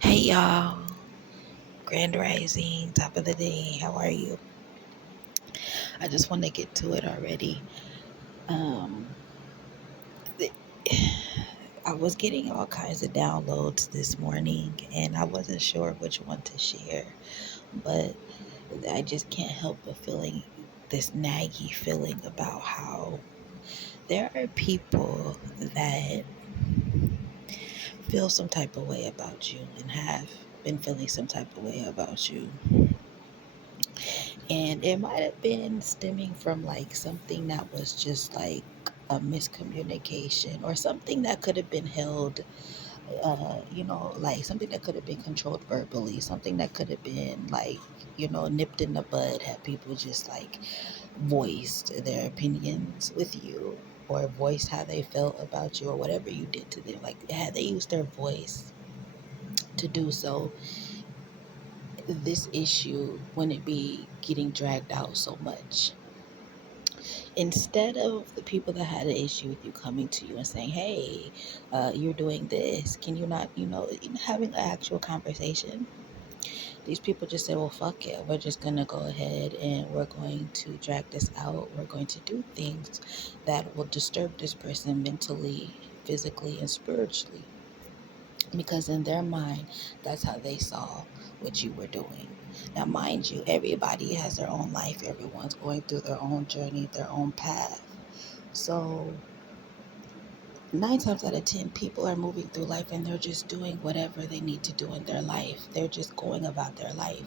Hey y'all, Grand Rising, top of the day. How are you? I just want to get to it already. Um, th- I was getting all kinds of downloads this morning, and I wasn't sure which one to share, but I just can't help but feeling this naggy feeling about how there are people that feel some type of way about you and have been feeling some type of way about you. And it might have been stemming from like something that was just like a miscommunication or something that could have been held, like something that could have been controlled verbally, something that could have been like, nipped in the bud, had people just like voiced their opinions with you or voiced how they felt about you or whatever you did to them. Like, had they used their voice to do so, this issue wouldn't be getting dragged out so much. Instead of the people that had an issue with you coming to you and saying, hey, you're doing this, can you not, having an actual conversation, these people just say, well, fuck it, we're just going to go ahead and we're going to drag this out. We're going to do things that will disturb this person mentally, physically, and spiritually, because in their mind, that's how they saw what you were doing. Now, mind you, everybody has their own life. Everyone's going through their own journey, their own path. So, 9 times out of 10, people are moving through life and they're just doing whatever they need to do in their life. They're just going about their life.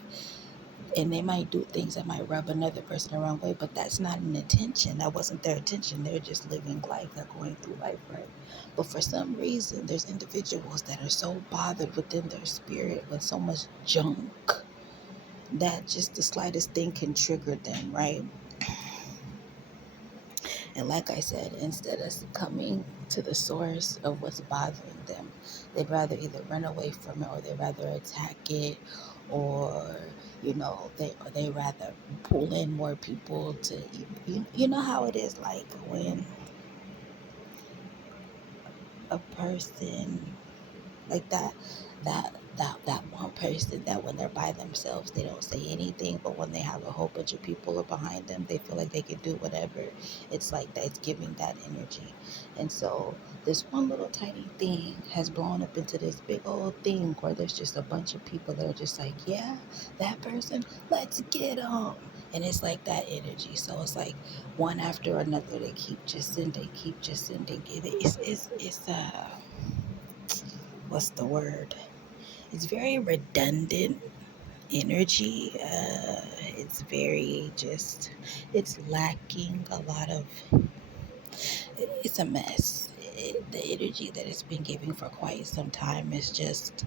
And they might do things that might rub another person the wrong way, but that's not an intention. That wasn't their intention. They're just living life. They're going through life, right? But for some reason, there's individuals that are so bothered within their spirit with so much junk that just the slightest thing can trigger them, right? And like I said, instead of coming to the source of what's bothering them, they'd rather either run away from it or they'd rather attack it, or they rather pull in more people to you know how it is, like when a person like that one person that when they're by themselves they don't say anything, but when they have a whole bunch of people behind them they feel like they can do whatever. It's like that, it's giving that energy. And so this one little tiny thing has blown up into this big old thing where there's just a bunch of people that are just like, yeah, that person, let's get them. And it's like that energy. So it's like one after another, they keep just sending, it's what's the word, it's very redundant energy. It's very just, it's lacking a lot of, it's a mess. The energy that it's been giving for quite some time is just,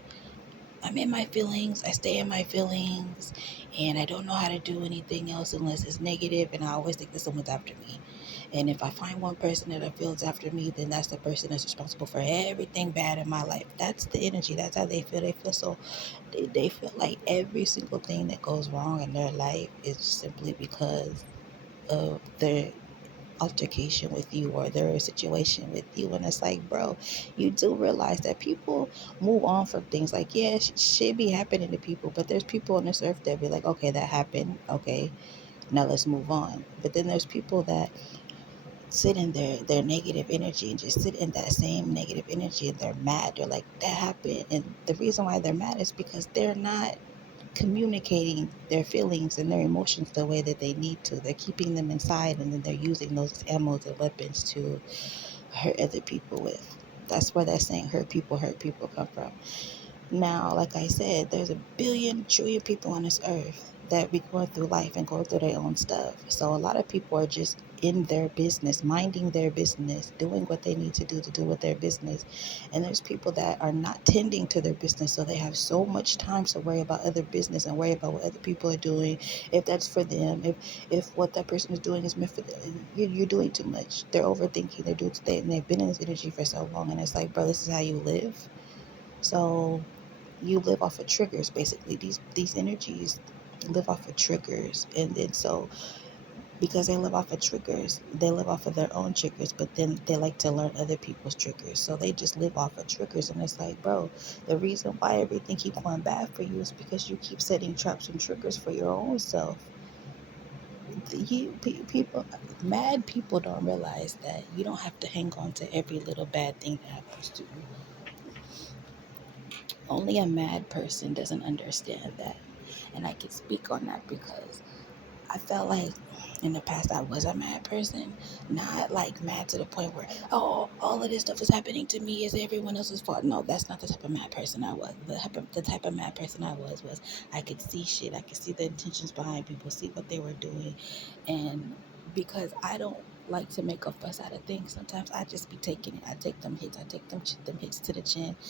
I'm in my feelings, I stay in my feelings, and I don't know how to do anything else unless it's negative, and I always think that someone's after me. And if I find one person that I feel is after me, then that's the person that's responsible for everything bad in my life. That's the energy. That's how they feel. They feel so, they feel like every single thing that goes wrong in their life is simply because of their altercation with you or their situation with you. And it's like, bro, you do realize that people move on from things. Like, yeah, shit be happening to people, but there's people on this earth that be like, okay, that happened, okay, now let's move on. But then there's people that sit in their negative energy and just sit in that same negative energy, and they're mad. They're like, that happened, and the reason why they're mad is because they're not communicating their feelings and their emotions the way that they need to. They're keeping them inside, and then they're using those as ammo and weapons to hurt other people with. That's where that saying hurt people come from. Now, like I said, there's a billion trillion people on this earth that be going through life and going through their own stuff. So a lot of people are just in their business, minding their business, doing what they need to do with their business. And there's people that are not tending to their business, so they have so much time to worry about other business and worry about what other people are doing, if that's for them, if what that person is doing is meant for them. You're doing too much. They're overthinking. They've been in this energy for so long, and it's like, bro, this is how you live. So you live off of triggers. Basically these energies live off of triggers. And then so because they live off of triggers. They live off of their own triggers, but then they like to learn other people's triggers. So they just live off of triggers. And it's like, bro, the reason why everything keeps going bad for you is because you keep setting traps and triggers for your own self. People, mad people don't realize that you don't have to hang on to every little bad thing that happens to you. Only a mad person doesn't understand that. And I can speak on that because I felt like in the past I was a mad person. Not like mad to the point where, oh, all of this stuff is happening to me, is everyone else's fault. No, that's not the type of mad person I was. The type of mad person I was I could see shit. I could see the intentions behind people, see what they were doing. And because I don't like to make a fuss out of things, sometimes I just be taking it. I take them hits. I take them hits to the chin,